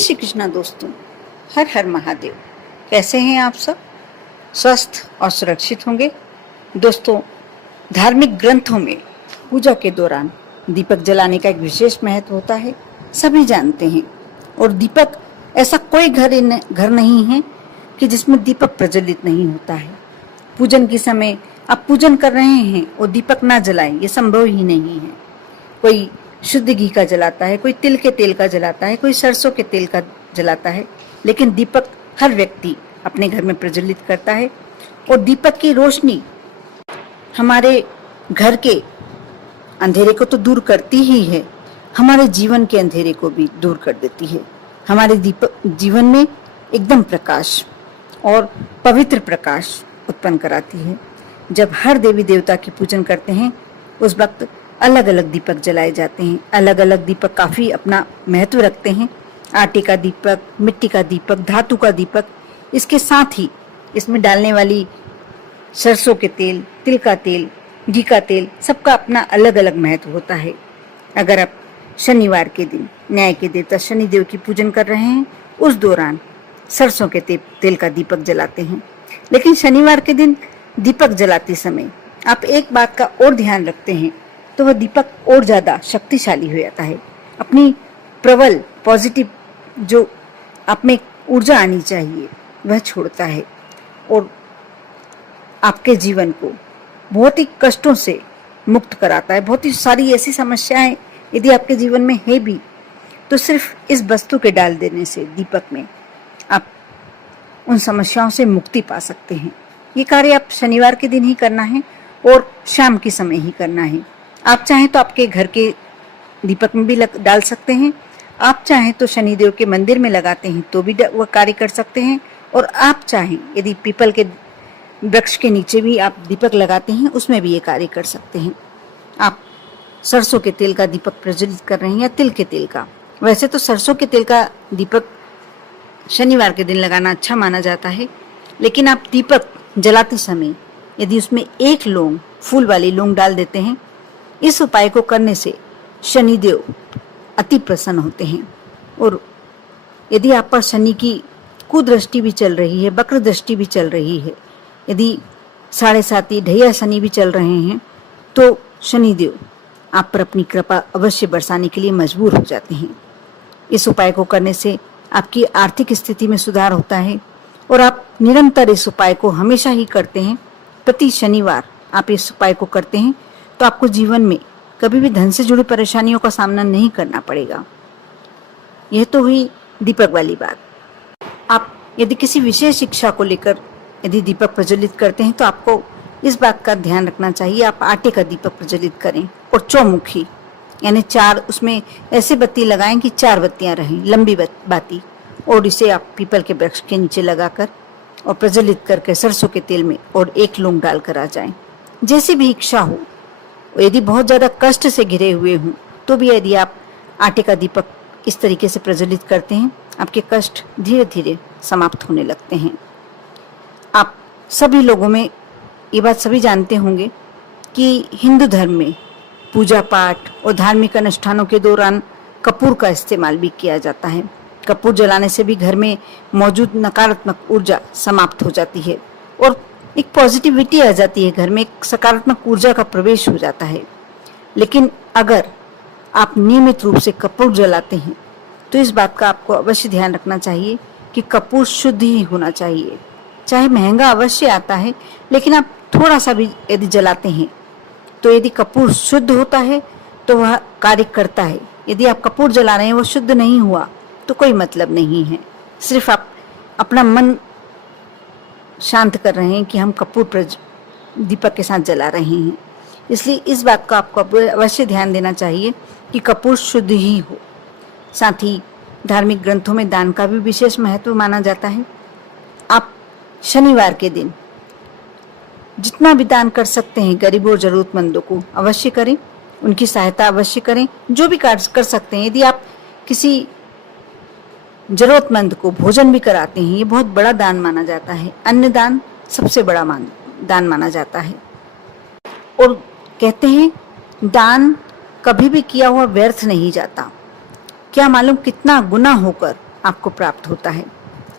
श्री कृष्णा दोस्तों, हर हर महादेव। कैसे हैं आप सब? स्वस्थ और सुरक्षित होंगे। दोस्तों, धार्मिक ग्रंथों में पूजा के दौरान दीपक जलाने का एक विशेष महत्व होता है, सभी जानते हैं। और दीपक, ऐसा कोई घर नहीं है कि जिसमें दीपक प्रज्वलित नहीं होता है। पूजन के समय आप पूजन कर रहे हैं और दीपक ना जलाएं, ये संभव ही नहीं है। कोई शुद्ध घी का जलाता है, कोई तिल के तेल का जलाता है, कोई सरसों के तेल का जलाता है, लेकिन दीपक हर व्यक्ति अपने घर में प्रज्वलित करता है। और दीपक की रोशनी हमारे घर के अंधेरे को तो दूर करती ही है, हमारे जीवन के अंधेरे को भी दूर कर देती है। हमारे दीपक जीवन में एकदम प्रकाश और पवित्र प्रकाश उत्पन्न कराती है। जब हर देवी देवता की पूजन करते हैं, उस वक्त अलग अलग दीपक जलाए जाते हैं। अलग अलग दीपक काफी अपना महत्व रखते हैं। आटे का दीपक, मिट्टी का दीपक, धातु का दीपक, इसके साथ ही इसमें डालने वाली सरसों के तेल, तिल का तेल, घी का तेल, सबका अपना अलग अलग महत्व होता है। अगर आप शनिवार के दिन न्याय के देवता शनिदेव की पूजन कर रहे हैं, उस दौरान सरसों के तेल का दीपक जलाते हैं। लेकिन शनिवार के दिन दीपक जलाते समय आप एक बात का और ध्यान रखते हैं, तो वह दीपक और ज्यादा शक्तिशाली हो जाता है। अपनी प्रबल पॉजिटिव जो आप में ऊर्जा आनी चाहिए वह छोड़ता है और आपके जीवन को बहुत ही कष्टों से मुक्त कराता है। बहुत ही सारी ऐसी समस्याएं यदि आपके जीवन में है भी, तो सिर्फ इस वस्तु के डाल देने से दीपक में आप उन समस्याओं से मुक्ति पा सकते हैं। ये कार्य आप शनिवार के दिन ही करना है और शाम के समय ही करना है। आप चाहें तो आपके घर के दीपक में भी डाल सकते हैं, आप चाहें तो शनिदेव के मंदिर में लगाते हैं तो भी वह कार्य कर सकते हैं, और आप चाहें यदि पीपल के वृक्ष के नीचे भी आप दीपक लगाते हैं, उसमें भी ये कार्य कर सकते हैं। आप सरसों के तेल का दीपक प्रज्वलित कर रहे हैं या तिल के तेल का। वैसे तो सरसों के तेल का दीपक शनिवार के दिन लगाना अच्छा माना जाता है, लेकिन आप दीपक जलाते समय यदि उसमें एक लौंग, फूल वाली लौंग डाल देते हैं, इस उपाय को करने से शनिदेव अति प्रसन्न होते हैं। और यदि आप पर शनि की कुदृष्टि भी चल रही है, वक्र दृष्टि भी चल रही है, यदि 7.5 ढैया शनि भी चल रहे हैं, तो शनिदेव आप पर अपनी कृपा अवश्य बरसाने के लिए मजबूर हो जाते हैं। इस उपाय को करने से आपकी आर्थिक स्थिति में सुधार होता है और आप निरंतर इस उपाय को हमेशा ही करते हैं। प्रति शनिवार आप इस उपाय को करते हैं तो आपको जीवन में कभी भी धन से जुड़ी परेशानियों का सामना नहीं करना पड़ेगा। यह तो हुई दीपक वाली बात। आप यदि किसी विशेष इच्छा को लेकर यदि दीपक प्रज्वलित करते हैं, तो आपको इस बात का ध्यान रखना चाहिए, आप आटे का दीपक प्रज्वलित करें और चौमुखी, यानी 4 उसमें ऐसे बत्ती लगाएं कि 4 बत्तियां रहें, लंबी बाती, और इसे आप पीपल के वृक्ष के नीचे लगाकर और प्रज्वलित करके सरसों के तेल में और 1 लौंग डालकर आ जाएं। जैसी भी इच्छा हो, यदि बहुत ज्यादा कष्ट से घिरे हुए हों, तो भी यदि आप आटे का दीपक इस तरीके से प्रज्वलित करते हैं, आपके कष्ट धीरे धीरे समाप्त होने लगते हैं। आप सभी लोगों में ये बात सभी जानते होंगे कि हिंदू धर्म में पूजा पाठ और धार्मिक अनुष्ठानों के दौरान कपूर का इस्तेमाल भी किया जाता है। कपूर जलाने से भी घर में मौजूद नकारात्मक ऊर्जा समाप्त हो जाती है और एक पॉजिटिविटी आ जाती है, घर में एक सकारात्मक ऊर्जा का प्रवेश हो जाता है। लेकिन अगर आप नियमित रूप से कपूर जलाते हैं, तो इस बात का आपको अवश्य ध्यान रखना चाहिए कि कपूर शुद्ध ही होना चाहिए। चाहे महंगा अवश्य आता है, लेकिन आप थोड़ा सा भी यदि जलाते हैं, तो यदि कपूर शुद्ध होता है तो वह कार्य करता है। यदि आप कपूर जला रहे हैं, वो शुद्ध नहीं हुआ, तो कोई मतलब नहीं है। सिर्फ आप अपना मन शांत कर रहे हैं कि हम कपूर दीपक के साथ जला रहे हैं। इसलिए इस बात का आपको अवश्य ध्यान देना चाहिए कि कपूर शुद्ध ही हो। साथ ही धार्मिक ग्रंथों में दान का भी विशेष महत्व माना जाता है। आप शनिवार के दिन जितना भी दान कर सकते हैं, गरीबों और जरूरतमंदों को अवश्य करें, उनकी सहायता अवश्य करें। जो भी कार्य कर सकते हैं, यदि आप किसी जरूरतमंद को भोजन भी कराते हैं, ये बहुत बड़ा दान माना जाता है। अन्न दान सबसे बड़ा दान माना जाता है। और कहते हैं दान कभी भी किया हुआ व्यर्थ नहीं जाता। क्या मालूम कितना गुना होकर आपको प्राप्त होता है,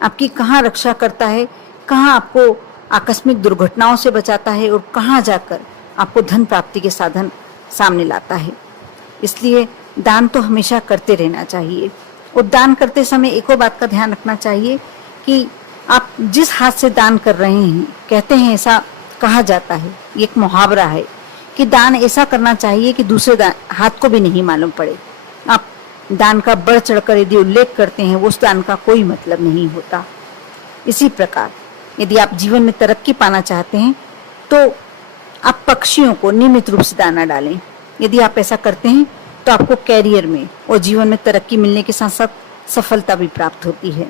आपकी कहाँ रक्षा करता है, कहाँ आपको आकस्मिक दुर्घटनाओं से बचाता है और कहाँ जाकर आपको धन प्राप्ति के साधन सामने लाता है। इसलिए दान तो हमेशा करते रहना चाहिए। और दान करते समय एक और बात का ध्यान रखना चाहिए कि आप जिस हाथ से दान कर रहे हैं, कहते हैं, ऐसा कहा जाता है, ये एक मुहावरा है कि दान ऐसा करना चाहिए कि दूसरे हाथ को भी नहीं मालूम पड़े। आप दान का बढ़ चढ़कर यदि उल्लेख करते हैं, उस दान का कोई मतलब नहीं होता। इसी प्रकार यदि आप जीवन में तरक्की पाना चाहते हैं तो आप पक्षियों को नियमित रूप से दाना डालें। यदि आप ऐसा करते हैं तो आपको कैरियर में और जीवन में तरक्की मिलने के साथ साथ सफलता भी प्राप्त होती है।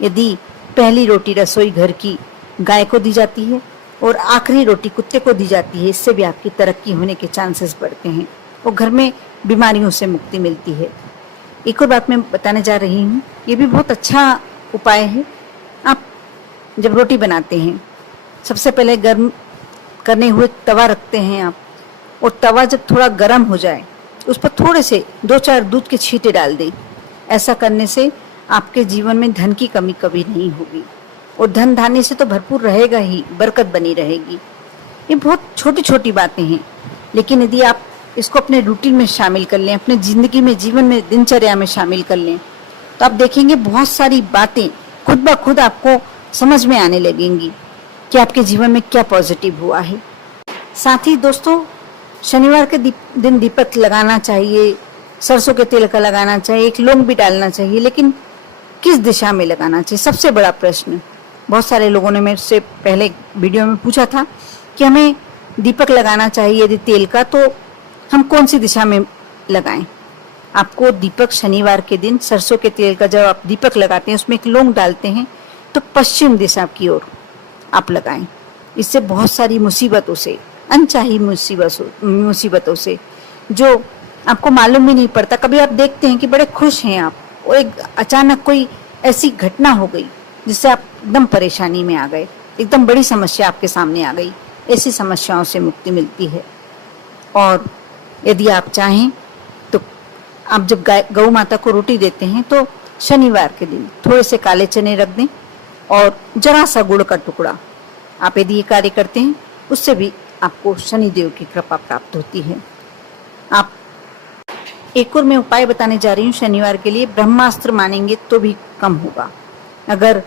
यदि पहली रोटी रसोई घर की गाय को दी जाती है और आखिरी रोटी कुत्ते को दी जाती है, इससे भी आपकी तरक्की होने के चांसेस बढ़ते हैं और घर में बीमारियों से मुक्ति मिलती है। एक और बात मैं बताने जा रही हूँ, ये भी बहुत अच्छा उपाय है। आप जब रोटी बनाते हैं, सबसे पहले गर्म करने हुए तवा रखते हैं आप, और तवा जब थोड़ा गर्म हो जाए उस पर थोड़े से 2-4 दूध के छींटे डाल दें। ऐसा करने से आपके जीवन में धन की कमी कभी नहीं होगी और धन धान्य से तो भरपूर रहेगा ही, बरकत बनी रहेगी। ये बहुत छोटी छोटी बातें हैं, लेकिन यदि आप इसको अपने रूटीन में शामिल कर लें, अपने जिंदगी में, जीवन में, दिनचर्या में शामिल कर लें, तो आप देखेंगे बहुत सारी बातें खुद ब खुद आपको समझ में आने लगेंगी कि आपके जीवन में क्या पॉजिटिव हुआ है। साथ ही दोस्तों, शनिवार के दिन दीपक लगाना चाहिए, सरसों के तेल का लगाना चाहिए, एक लौंग भी डालना चाहिए, लेकिन किस दिशा में लगाना चाहिए, सबसे बड़ा प्रश्न। बहुत सारे लोगों ने मेरे से पहले वीडियो में पूछा था कि हमें दीपक लगाना चाहिए यदि तेल का, तो हम कौन सी दिशा में लगाएं। आपको दीपक शनिवार के दिन सरसों के तेल का जब आप दीपक लगाते हैं, उसमें एक लौंग डालते हैं, तो पश्चिम दिशा की ओर आप लगाएं। इससे बहुत सारी मुसीबतों से, अनचाही मुसीबतों से, जो आपको मालूम भी नहीं पड़ता, कभी आप देखते हैं कि बड़े खुश हैं आप और एक अचानक कोई ऐसी घटना हो गई जिससे आप एकदम परेशानी में आ गए, एकदम बड़ी समस्या आपके सामने आ गई। ऐसी समस्याओं से मुक्ति मिलती है। और यदि आप चाहें तो आप जब गौ माता को रोटी देते हैं तो शनिवार के दिन थोड़े से काले चने रख दें और जरा सा गुड़ का टुकड़ा। आप यदि ये कार्य करते हैं, उससे भी आपको शनिदेव की कृपा प्राप्त होती है। आप एक और मैं उपाय बताने जा रही हूँ शनिवार के लिए। ब्रह्मास्त्र मानेंगे तो भी कम होगा। अगर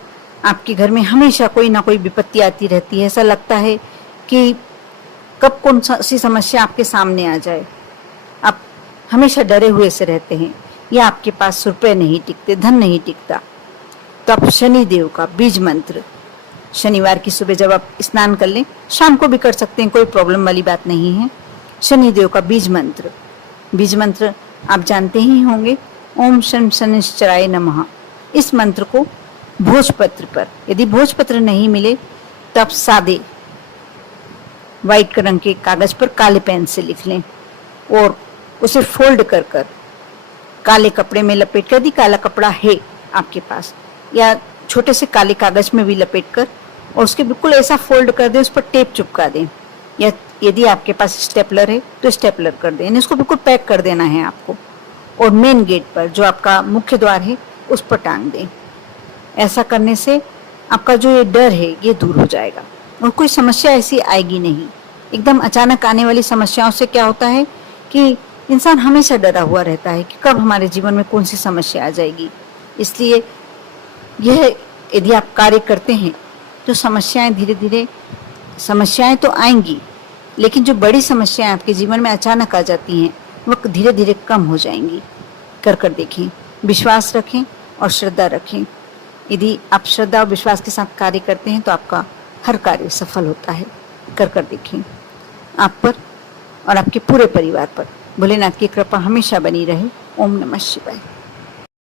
आपके घर में हमेशा कोई ना कोई विपत्ति आती रहती है, ऐसा लगता है कि कब कौन सी समस्या आपके सामने आ जाए, आप हमेशा डरे हुए से रहते हैं, या आपके पास रुपए नहीं टिकते, धन नहीं टिकता, तो आप शनि देव का बीज मंत्र शनिवार की सुबह जब आप स्नान कर लें, शाम को भी कर सकते हैं, कोई प्रॉब्लम वाली बात नहीं है। शनि देव का बीज मंत्र आप जानते ही होंगे, ओम शं शनिश्चराय नमः। इस मंत्र को भोजपत्र पर, यदि भोजपत्र नहीं मिले तो आप सादे व्हाइट रंग के कागज पर काले पेन से लिख लें और उसे फोल्ड कर कर काले कपड़े में लपेट कर, यदि काला कपड़ा है आपके पास, या छोटे से काले कागज में भी लपेट कर, और उसके बिल्कुल ऐसा फोल्ड कर दें, उस पर टेप चिपका दें, या यदि आपके पास स्टेपलर है तो स्टेपलर कर दें, इसको बिल्कुल पैक कर देना है आपको, और मेन गेट पर जो आपका मुख्य द्वार है उस पर टांग दें। ऐसा करने से आपका जो ये डर है ये दूर हो जाएगा और कोई समस्या ऐसी आएगी नहीं। एकदम अचानक आने वाली समस्याओं से क्या होता है कि इंसान हमेशा डरा हुआ रहता है कि कब हमारे जीवन में कौन सी समस्या आ जाएगी। इसलिए यह यदि आप कार्य करते हैं तो समस्याएं धीरे धीरे, समस्याएं तो आएंगी, लेकिन जो बड़ी समस्याएं आपके जीवन में अचानक आ जाती हैं वह धीरे धीरे कम हो जाएंगी। कर देखें, विश्वास रखें और श्रद्धा रखें। यदि आप श्रद्धा और विश्वास के साथ कार्य करते हैं तो आपका हर कार्य सफल होता है। कर देखें। आप पर और आपके पूरे परिवार पर भोलेनाथ की कृपा हमेशा बनी रहे। ओम नमः शिवाय।